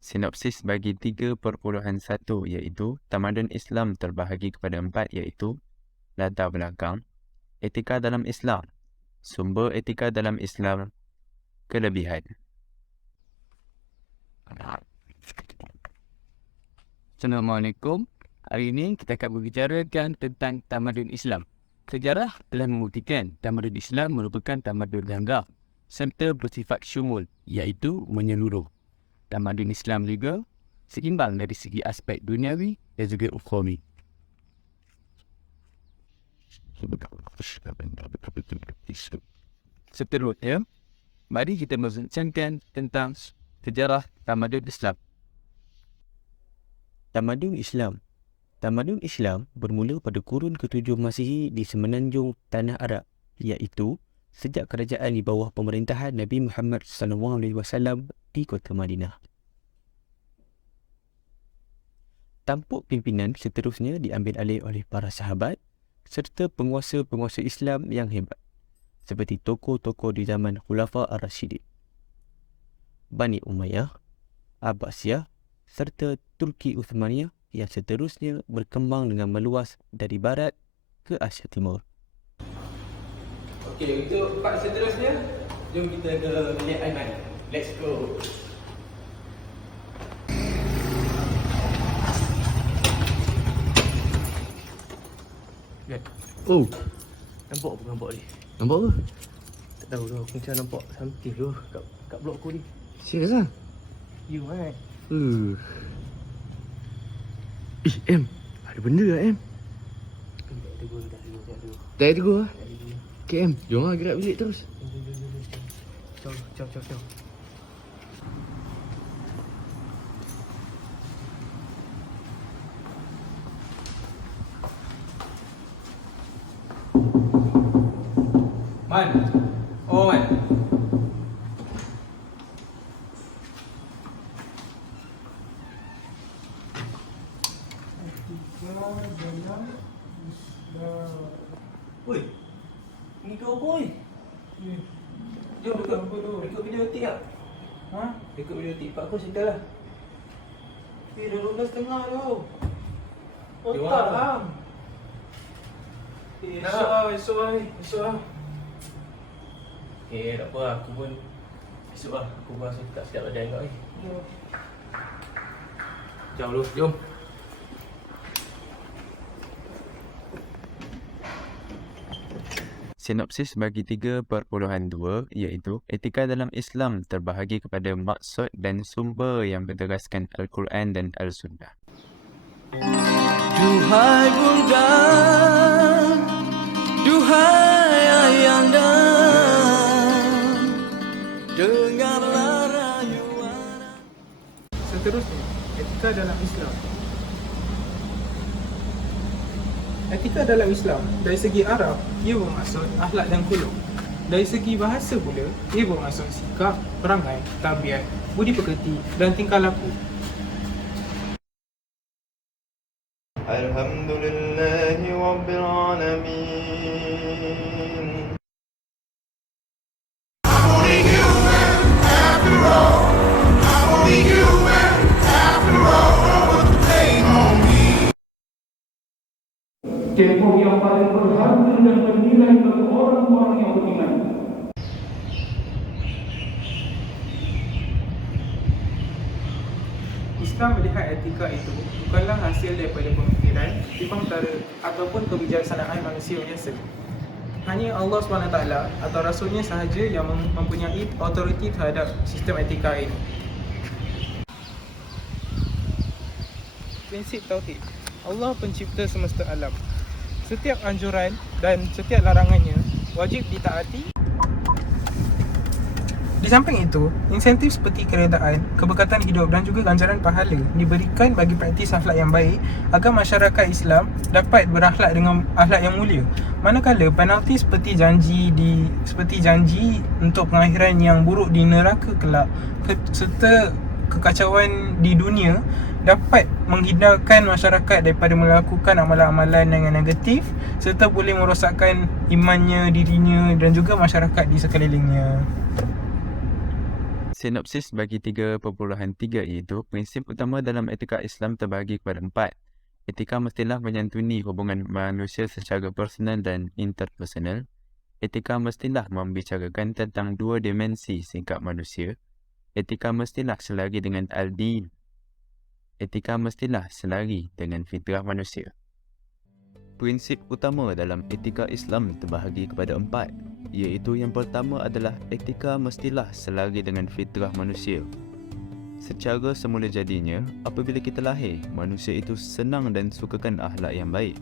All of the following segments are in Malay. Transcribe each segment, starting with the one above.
Sinopsis bagi 3.1 iaitu tamadun Islam terbahagi kepada 4 iaitu latar belakang, etika dalam Islam, sumber etika dalam Islam, kelebihan. Assalamualaikum. Hari ini kita akan berbicarakan tentang tamadun Islam. Sejarah telah membuktikan tamadun Islam merupakan tamadun yang serta bersifat syumul, iaitu menyeluruh. Tamadun Islam juga seimbang dari segi aspek duniawi dan juga ukhrawi. Seterusnya, mari kita membincangkan tentang sejarah tamadun Islam. Tamadun Islam. Tamadun Islam bermula pada kurun ke-7 Masihi di semenanjung Tanah Arab, iaitu sejak kerajaan di bawah pemerintahan Nabi Muhammad SAW di kota Madinah. Tampuk pimpinan seterusnya diambil alih oleh para sahabat serta penguasa-penguasa Islam yang hebat, seperti tokoh-tokoh di zaman Khulafa Ar-Rasyidin, Bani Umayyah, Abbasiyah serta Turki Uthmaniyah yang seterusnya berkembang dengan meluas dari barat ke Asia Timur. Okey, untuk part seterusnya, jom kita ke bilik Aiman. Let's go. Oh, Nampak ni? nampak apa? Tak tahu tu, aku macam nampak something tu kat blok aku ni. Serius lah? You kan? M, ada benda lah M. Tak tegur. Tak tegur lah. Okay M, jom lah gerak bilik terus. Ciao. Man. Oh, Man. Oi. Ni kau boy. Jom ikut video tik tak? Ha? Ikut video tik. Pak aku sental lah. Dah 12.30 tu. Otak lah. Esok lah. Tak apa lah. Aku pun esok lah. Aku pun rasa tak siap badan kau ni. Jom dulu, jom. Sinopsis bagi 3.2 iaitu etika dalam Islam terbahagi kepada maksud dan sumber yang berderaskan Al-Quran dan Al-Sunnah. Duhai bunda, duhai ayahanda, dengarlah rayuan. Seterusnya, etika dalam Islam. Etika dalam Islam, dari segi Arab, ia bermaksud akhlak dan khuluk. Dari segi bahasa pula, ia bermaksud sikap, perangai, tabiat, budi pekerti dan tingkah laku. Alhamdulillahi Rabbil Alamin. I'm only human after all. I'm only human after all. What the pain on me. Tempoh yang paling berharga dan bernilai bagi orang-orang yang beriman. Islam melihat etika itu bukanlah hasil daripada pemikiran, timbang tara ataupun kebijaksanaan manusia biasa. Hanya Allah SWT atau Rasulnya sahaja yang mempunyai autoriti terhadap sistem etika ini. Prinsip Tauhid. Allah pencipta semesta alam. Setiap anjuran dan setiap larangannya wajib ditaati. Di samping itu, insentif seperti keredaan, keberkatan hidup dan juga ganjaran pahala diberikan bagi praktis akhlak yang baik agar masyarakat Islam dapat berakhlak dengan akhlak yang mulia. Manakala penalti seperti janji untuk pengakhiran yang buruk di neraka kelak serta kekacauan di dunia dapat menghindarkan masyarakat daripada melakukan amalan-amalan yang negatif serta boleh merosakkan imannya, dirinya dan juga masyarakat di sekelilingnya. Sinopsis bagi 3.3 iaitu prinsip utama dalam etika Islam terbahagi kepada 4. Etika mestilah menyantuni hubungan manusia secara personal dan interpersonal. Etika mestilah membicarakan tentang 2 dimensi sikap manusia. Etika mestilah selari dengan al-din. Etika mestilah selari dengan fitrah manusia. Prinsip utama dalam etika Islam terbahagi kepada 4, iaitu yang pertama adalah etika mestilah selari dengan fitrah manusia. Secara semula jadinya, apabila kita lahir, manusia itu senang dan sukakan akhlak yang baik.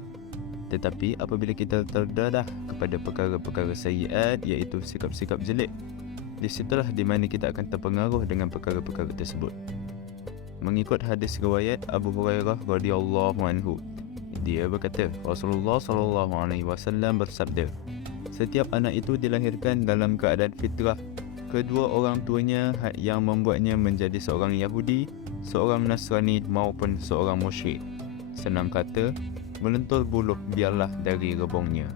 Tetapi apabila kita terdadah kepada perkara-perkara sayyiat, iaitu sikap-sikap jelek, di situlah di mana kita akan terpengaruh dengan perkara-perkara tersebut. Mengikut hadis riwayat Abu Hurairah radhiyallahu anhu, dia berkata, Rasulullah sallallahu alaihi wasallam bersabda, setiap anak itu dilahirkan dalam keadaan fitrah. Kedua orang tuanya yang membuatnya menjadi seorang Yahudi, seorang Nasrani maupun seorang musyrik. Senang kata, melentur buluh biarlah dari rebongnya.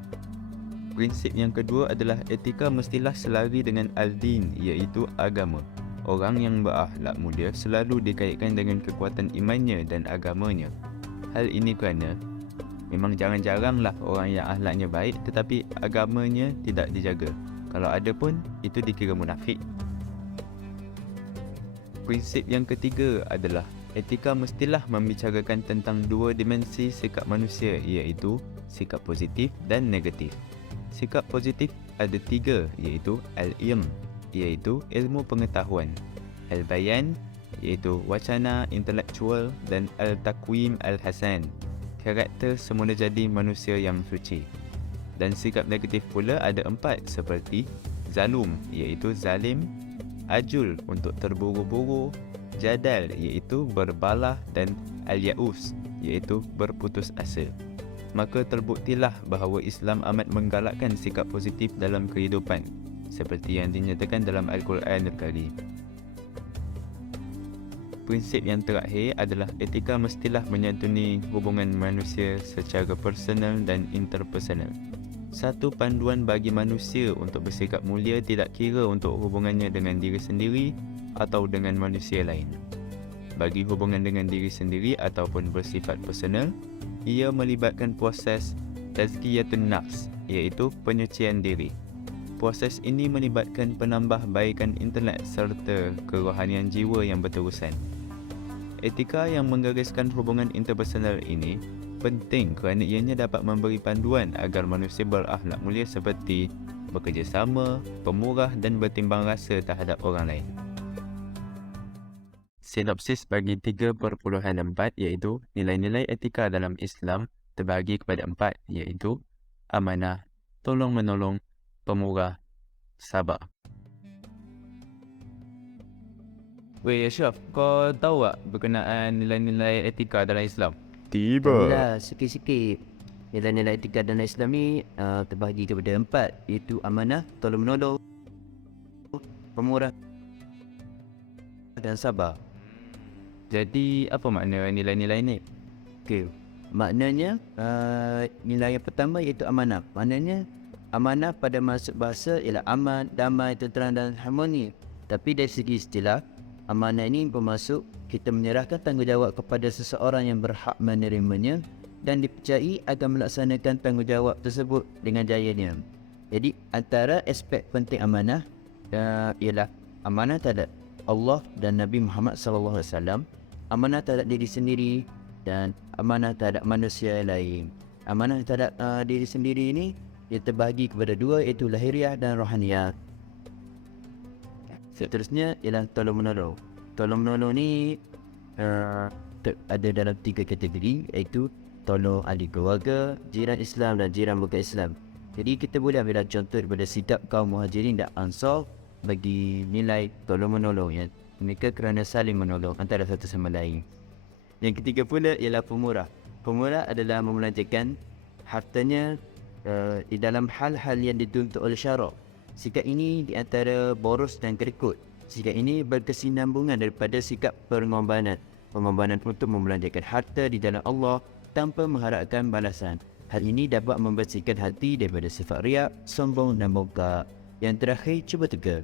Prinsip yang kedua adalah etika mestilah selari dengan al-din, iaitu agama. Orang yang berakhlak mulia selalu dikaitkan dengan kekuatan imannya dan agamanya. Hal ini kerana memang jarang-jaranglah orang yang akhlaknya baik tetapi agamanya tidak dijaga. Kalau ada pun, itu dikira munafik. Prinsip yang ketiga adalah etika mestilah membicarakan tentang 2 dimensi sikap manusia, iaitu sikap positif dan negatif. Sikap positif ada 3, iaitu al-ilm, iaitu ilmu pengetahuan, al-bayan, iaitu wacana intelektual, dan al-takwim al-hasan, karakter semula jadi manusia yang suci. Dan sikap negatif pula ada 4, seperti zalum, iaitu zalim, ajul untuk terburu-buru, jadal iaitu berbalah, dan al-ya'us iaitu berputus asa. Maka terbuktilah bahawa Islam amat menggalakkan sikap positif dalam kehidupan, seperti yang dinyatakan dalam Al-Quranul Karim. Prinsip yang terakhir adalah etika mestilah menyantuni hubungan manusia secara personal dan interpersonal. Satu panduan bagi manusia untuk bersikap mulia tidak kira untuk hubungannya dengan diri sendiri atau dengan manusia lain. Bagi hubungan dengan diri sendiri ataupun bersifat personal, ia melibatkan proses tazkiyatun nafs, iaitu penyucian diri. Proses ini melibatkan penambahbaikan intelek serta kerohanian jiwa yang berterusan. Etika yang menggariskan hubungan interpersonal ini penting kerana ianya dapat memberi panduan agar manusia berakhlak mulia seperti bekerjasama, pemurah dan bertimbang rasa terhadap orang lain. Sinopsis bagi 3.4 iaitu nilai-nilai etika dalam Islam terbahagi kepada 4, iaitu amanah, tolong-menolong, pemurah, sabar. Weh Ashraf, kau tahu tak berkenaan nilai-nilai etika dalam Islam? Alhamdulillah, sikit-sikit. Nilai-nilai etika dalam Islam ni terbahagi kepada 4, iaitu amanah, tolong-menolong, pemurah dan sabar. Jadi apa makna nilai-nilai ni? Okey. Maknanya nilai yang pertama iaitu amanah. Maknanya amanah pada maksud bahasa ialah aman, damai, tenteram dan harmoni. Tapi dari segi istilah, amanah ini bermaksud kita menyerahkan tanggungjawab kepada seseorang yang berhak menerimanya dan dipercayai akan melaksanakan tanggungjawab tersebut dengan jayanya. Jadi antara aspek penting amanah ialah amanah terhadap Allah dan Nabi Muhammad SAW, amanah terhadap diri sendiri dan amanah terhadap manusia lain. Amanah terhadap diri sendiri ini dia terbahagi kepada 2, iaitu lahiriah dan rohaniah. Seterusnya ialah tolong-menolong. Tolong-menolong ni ada dalam 3 kategori, iaitu tolong ahli keluarga, jiran Islam dan jiran bukan Islam. Jadi kita boleh ambil contoh daripada sikap kaum Muhajirin dan Ansar bagi nilai tolong-menolong, ya. Mereka kerana saling menolong antara satu sama lain. Yang ketiga pula ialah pemurah. Pemurah adalah membelanjakan hartanya di dalam hal-hal yang dituntut oleh syarak. Sikap ini di antara boros dan kerikut. Sikap ini berkesinambungan daripada sikap pengorbanan. pengorbanan untuk membelanjakan harta di jalan Allah tanpa mengharapkan balasan. Hal ini dapat membersihkan hati daripada sifat riak, sombong dan bongkak. Yang terakhir, cuba tega.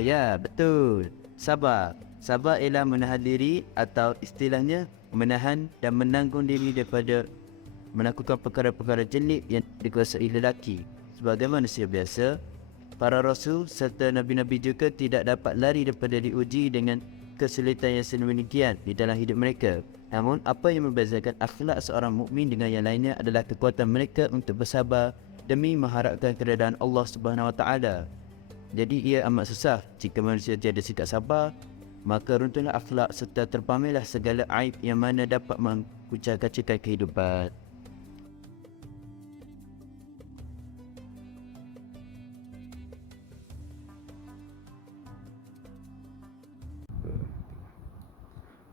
Ya, betul. Sabar. Sabar ialah menahan diri atau istilahnya menahan dan menanggung diri daripada melakukan perkara-perkara jelek yang dikuasai lelaki. Sebagai manusia biasa, para rasul serta nabi-nabi juga tidak dapat lari daripada diuji dengan kesulitan yang sedemikian di dalam hidup mereka. Namun, apa yang membezakan akhlak seorang mukmin dengan yang lainnya adalah kekuatan mereka untuk bersabar demi mengharapkan keredaan Allah Subhanahu Wa Taala. Jadi ia amat susah jika manusia tiada sikap sabar, maka runtuhlah akhlak serta terpamerlah segala aib yang mana dapat mengkucak-kacirkan kehidupan.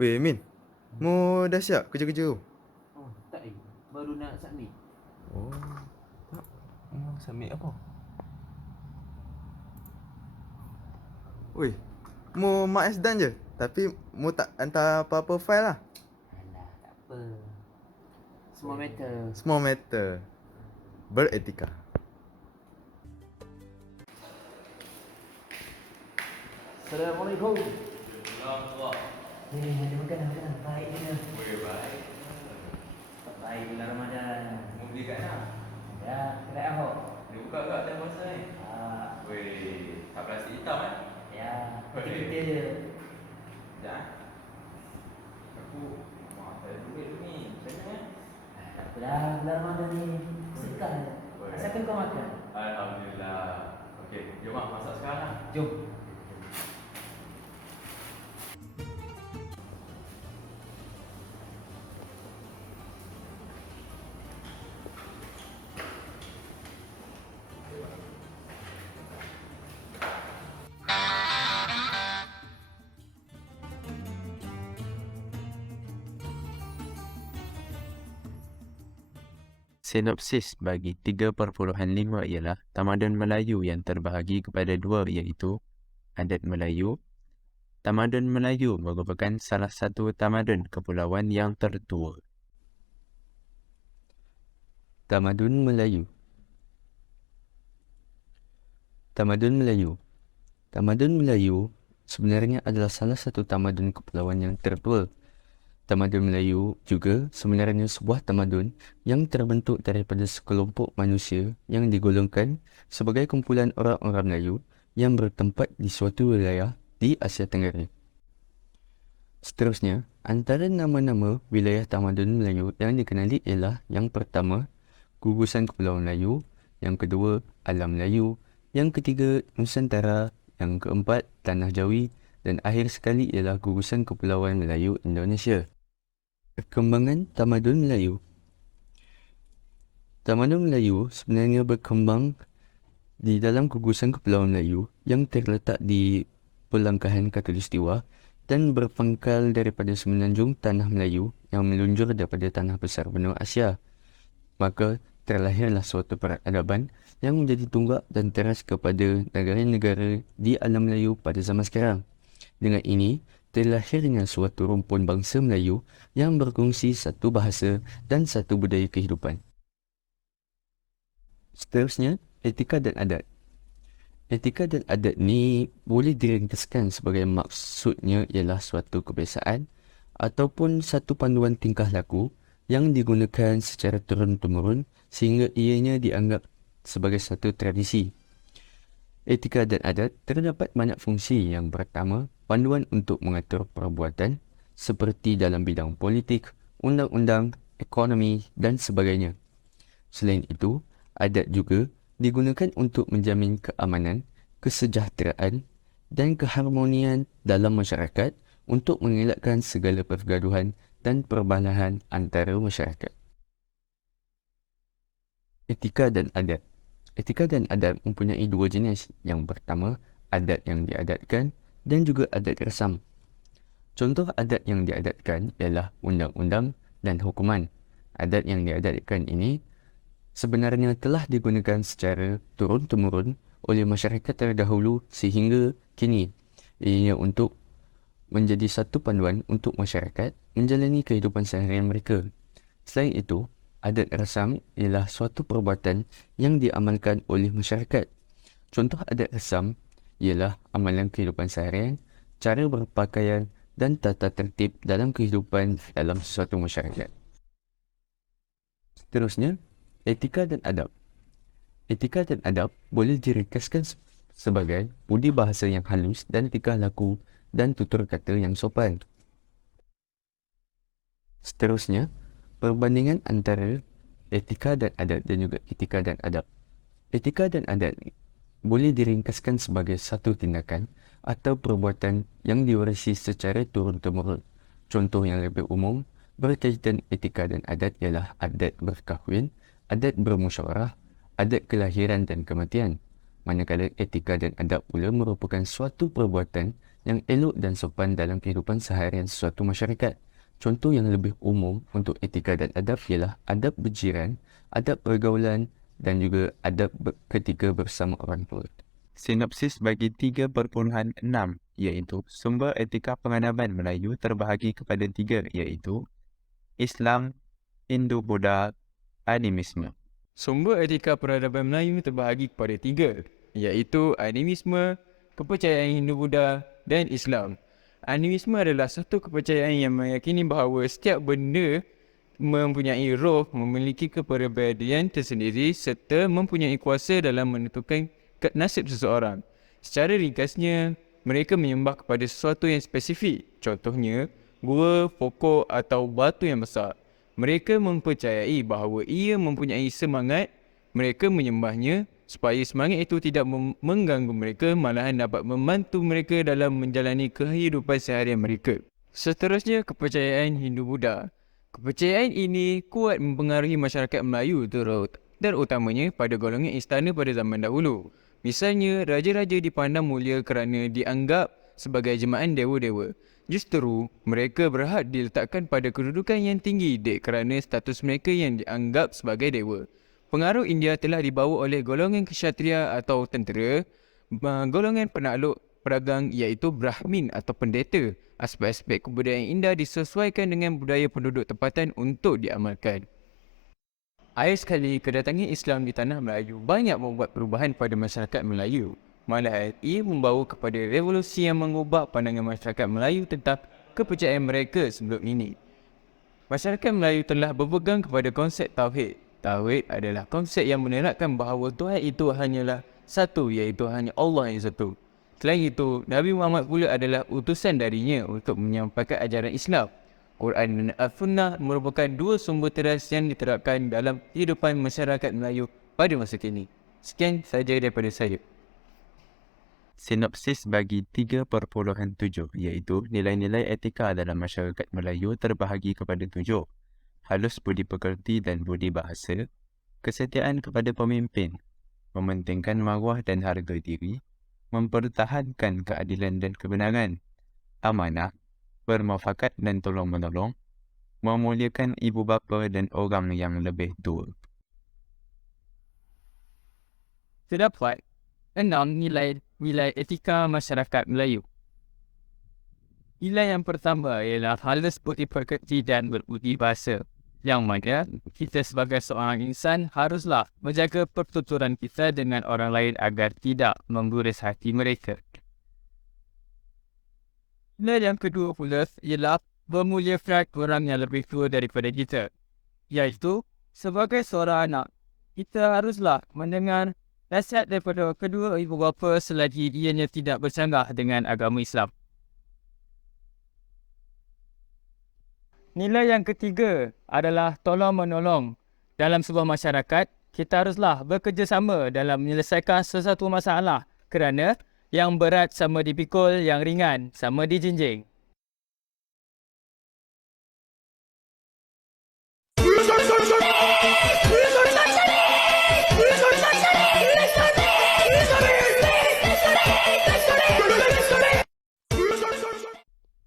Weh Min, mu dah siap kerja-kerja tu? Oh, tak baru nak submit. Oh, tak. Submit apa? Weh, mu Mak S done je. Tapi mu tak hantar apa-apa file lah. Alah, tak apa. Semua matter. Semua matter. Beretika. Assalamualaikum. Ada makanan. Baik je. Baik. Baik bulan Ramadan. Mau beli kat mana? Ya, kedai Ahok. Dia buka kat time puasa ni. Weh, tak plastik hitam kan? Ya, kita je. Sekejap Aku tak ada duit tu ni. Macam mana? Tak apalah, bulan Ramadan ni. Sekal. Asalkan kau makan. Alhamdulillah. Okey, jom mak masak sekarang lah. Jom. Sinopsis bagi 3.5 ialah tamadun Melayu yang terbahagi kepada dua, iaitu adat Melayu. Tamadun Melayu merupakan salah satu tamadun kepulauan yang tertua. Tamadun Melayu. Tamadun Melayu. Tamadun Melayu sebenarnya adalah salah satu tamadun kepulauan yang tertua. Tamadun Melayu juga sebenarnya sebuah tamadun yang terbentuk daripada sekelompok manusia yang digolongkan sebagai kumpulan orang-orang Melayu yang bertempat di suatu wilayah di Asia Tenggara. Seterusnya, antara nama-nama wilayah tamadun Melayu yang dikenali ialah yang pertama, Gugusan Kepulauan Melayu, yang kedua, Alam Melayu, yang ketiga, Nusantara, yang keempat, Tanah Jawi dan akhir sekali ialah Gugusan Kepulauan Melayu Indonesia. Perkembangan tamadun Melayu. Tamadun Melayu sebenarnya berkembang di dalam gugusan Kepulauan Melayu yang terletak di Perlengkahan Khatulistiwa dan berpangkal daripada semenanjung Tanah Melayu yang meluncur daripada tanah besar benua Asia. Maka terlahirlah suatu peradaban yang menjadi tunggak dan teras kepada negara-negara di alam Melayu pada zaman sekarang. Dengan ini, terlahirnya suatu rumpun bangsa Melayu yang berkongsi satu bahasa dan satu budaya kehidupan. Seterusnya, etika dan adat. Etika dan adat ni boleh diringkaskan sebagai maksudnya ialah suatu kebiasaan ataupun satu panduan tingkah laku yang digunakan secara turun-temurun sehingga ianya dianggap sebagai satu tradisi. Etika dan adat terdapat banyak fungsi. Yang pertama, panduan untuk mengatur perbuatan seperti dalam bidang politik, undang-undang, ekonomi dan sebagainya. Selain itu, adat juga digunakan untuk menjamin keamanan, kesejahteraan dan keharmonian dalam masyarakat untuk mengelakkan segala pergaduhan dan perbalahan antara masyarakat. Etika dan adat. Etika dan adat mempunyai dua jenis. Yang pertama, adat yang diadatkan dan juga adat rasam. Contoh adat yang diadatkan ialah undang-undang dan hukuman. Adat yang diadatkan ini sebenarnya telah digunakan secara turun-temurun oleh masyarakat terdahulu sehingga kini. Ianya untuk menjadi satu panduan untuk masyarakat menjalani kehidupan seharian mereka. Selain itu, adat rasam ialah suatu perbuatan yang diamalkan oleh masyarakat. Contoh adat rasam ialah amalan kehidupan seharian, cara berpakaian dan tata tertib dalam kehidupan dalam sesuatu masyarakat. Seterusnya, etika dan adab. Etika dan adab boleh diringkaskan sebagai budi bahasa yang halus dan tingkah laku dan tutur kata yang sopan. Seterusnya, perbandingan antara etika dan adat dan juga etika dan adab. Etika dan adat boleh diringkaskan sebagai satu tindakan atau perbuatan yang diwarisi secara turun-temurun. Contoh yang lebih umum berkaitan etika dan adat ialah adat berkahwin, adat bermusyawarah, adat kelahiran dan kematian. Manakala etika dan adab pula merupakan suatu perbuatan yang elok dan sopan dalam kehidupan seharian sesuatu masyarakat. Contoh yang lebih umum untuk etika dan adab ialah adab berjiran, adab pergaulan dan juga adab ketika bersama orang tua. Sinopsis bagi 3.6 iaitu sumber etika pengadaban Melayu terbahagi kepada 3 iaitu Islam, Hindu-Buddha, animisme. Sumber etika peradaban Melayu terbahagi kepada 3, iaitu animisme, kepercayaan Hindu-Buddha dan Islam. Animisme adalah satu kepercayaan yang meyakini bahawa setiap benda mempunyai roh, memiliki kepribadian tersendiri serta mempunyai kuasa dalam menentukan nasib seseorang. Secara ringkasnya, mereka menyembah kepada sesuatu yang spesifik. Contohnya, gua, pokok atau batu yang besar. Mereka mempercayai bahawa ia mempunyai semangat. Mereka menyembahnya supaya semangat itu tidak mengganggu mereka, malahan dapat membantu mereka dalam menjalani kehidupan seharian mereka. Seterusnya, kepercayaan Hindu-Buddha. Kepercayaan ini kuat mempengaruhi masyarakat Melayu terutamanya pada golongan istana pada zaman dahulu. Misalnya, raja-raja dipandang mulia kerana dianggap sebagai jemaah dewa-dewa. Justru, mereka berhak diletakkan pada kedudukan yang tinggi kerana status mereka yang dianggap sebagai dewa. Pengaruh India telah dibawa oleh golongan kshatriya atau tentera, golongan penakluk pedagang iaitu Brahmin atau pendeta. Aspek-aspek kebudayaan India disesuaikan dengan budaya penduduk tempatan untuk diamalkan. Akhir sekali, kedatangan Islam di tanah Melayu banyak membuat perubahan pada masyarakat Melayu. Malahan, ia membawa kepada revolusi yang mengubah pandangan masyarakat Melayu tentang kepercayaan mereka sebelum ini. Masyarakat Melayu telah berpegang kepada konsep Tauhid. Tauhid adalah konsep yang menerapkan bahawa Tuhan itu hanyalah satu, iaitu hanya Allah yang satu. Selain itu, Nabi Muhammad pula adalah utusan darinya untuk menyampaikan ajaran Islam. Quran dan As-Sunnah merupakan dua sumber teras yang diterapkan dalam kehidupan masyarakat Melayu pada masa kini. Sekian sahaja daripada saya. Sinopsis bagi 3.7 iaitu nilai-nilai etika dalam masyarakat Melayu terbahagi kepada 7. Halus budi pekerti dan budi bahasa, kesetiaan kepada pemimpin, mementingkan maruah dan harga diri, mempertahankan keadilan dan kebenaran, amanah, bermuafakat dan tolong-menolong, memuliakan ibu bapa dan orang yang lebih tua. Terdapat 6 nilai etika masyarakat Melayu. Nilai yang pertama ialah halus budi pekerti dan berbudi bahasa, yang mana kita sebagai seorang insan haruslah menjaga pertuturan kita dengan orang lain agar tidak memburis hati mereka. Nilai yang kedua pula ialah memuliakan orang yang lebih tua daripada kita, iaitu sebagai seorang anak, kita haruslah mendengar nasihat daripada kedua ibu bapa selagi ianya tidak bercanggah dengan agama Islam. Nilai yang ketiga adalah tolong-menolong. Dalam sebuah masyarakat, kita haruslah bekerjasama dalam menyelesaikan sesuatu masalah kerana yang berat sama dipikul, yang ringan sama dijinjing.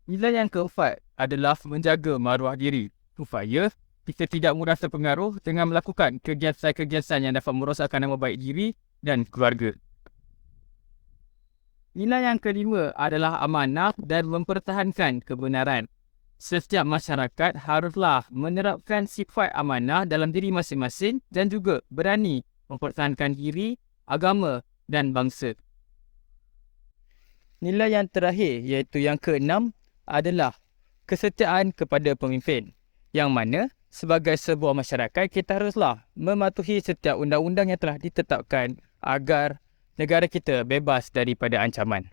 Nilai yang keempat adalah menjaga maruah diri supaya kita tidak mudah terpengaruh dengan melakukan kegiatan-kegiatan yang dapat merosakkan nama baik diri dan keluarga. Nilai yang kelima adalah amanah dan mempertahankan kebenaran. Setiap masyarakat haruslah menerapkan sifat amanah dalam diri masing-masing dan juga berani mempertahankan diri, agama dan bangsa. Nilai yang terakhir iaitu yang keenam adalah kesetiaan kepada pemimpin. Yang mana sebagai sebuah masyarakat kita haruslah mematuhi setiap undang-undang yang telah ditetapkan agar negara kita bebas daripada ancaman.